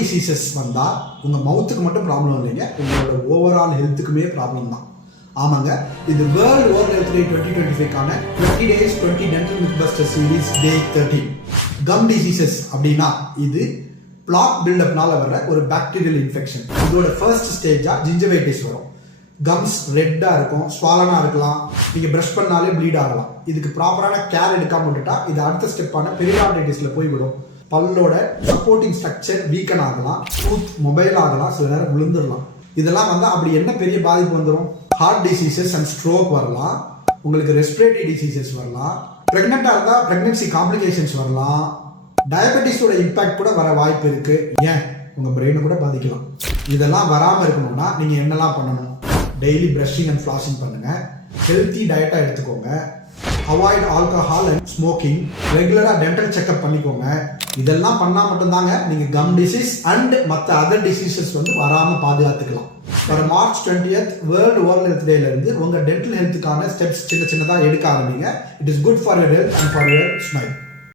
Diseases வந்தால் உங்கள் மவுத்துக்கு மட்டும் ப்ராப்ளம் இல்லைங்க, உங்களோட ஓவரால் ஹெல்த்துக்குமே ப்ராப்ளம் தான். ஆமாங்க, இது வேர்ல்டு ஓரல் ஹெல்த் டே 2025க்கான 20 days 20 dental myth buster series day 13. Gum diseases அப்படின்னா இது பிளாக் பில்டப்னால வர ஒரு பாக்டீரியல் இன்ஃபெக்ஷன். இதோட ஃபர்ஸ்ட் ஸ்டேஜா ஜிஞ்சவைட்டிஸ் வரும். கம்ஸ் ரெட்டாக இருக்கும், ஸ்வாலனாக இருக்கலாம், நீங்கள் ப்ரஷ் பண்ணாலே ப்ளீட் ஆகலாம். இதுக்கு ப்ராப்பரான கேர் எடுக்காம விட்டுட்டா இது அடுத்த ஸ்டெப்பான பெரியார்டைட்டிஸில் போய்விடும். பல்லோட சப்போர்ட்டிங் ஸ்ட்ரக்சர் வீக்கன் ஆகலாம், டூத் மொபைல் ஆகலாம், சில நேரம் விழுந்துடலாம். இதெல்லாம் வந்து அப்படி என்ன பெரிய பாதிப்பு வந்துடும்? ஹார்ட் டிசீசஸ் அண்ட் ஸ்ட்ரோக் வரலாம், உங்களுக்கு ரெஸ்பிரேட்டரி டிசீசஸ் வரலாம், ப்ரெக்னெண்ட்டாக இருந்தால் ப்ரெக்னென்சி காம்ப்ளிகேஷன்ஸ் வரலாம், டயபெட்டிஸோட இம்பாக்ட் கூட வர வாய்ப்பு இருக்கு, ஏன் உங்கள் பிரெயினை கூட பாதிக்கலாம். இதெல்லாம் வராமல் இருக்கணும்னா நீங்கள் என்னெல்லாம் பண்ணணும்? டெய்லி ப்ரஷிங் அண்ட் ஃப்ளாஷிங் பண்ணுங்க, ஹெல்த்தி டயட்டாக எடுத்துக்கோங்க, அவாய்ட் ஆல்கஹால் அண்ட் ஸ்மோக்கிங், ரெகுலராக டென்டல் செக்அப் பண்ணிக்கோங்க. இதெல்லாம் பண்ணால் மட்டும்தாங்க நீங்கள் கம் டிசீஸ் அண்ட் மற்ற அதர் டிசீசஸ் வந்து வராமல் பாதுகாத்துக்கலாம். வர March 20th world oral health டேலேருந்து உங்கள் டென்டல் ஹெல்த்துக்கான ஸ்டெப்ஸ் சின்னதாக எடுக்க ஆரம்பிங்க. It is good for your health and for your smile.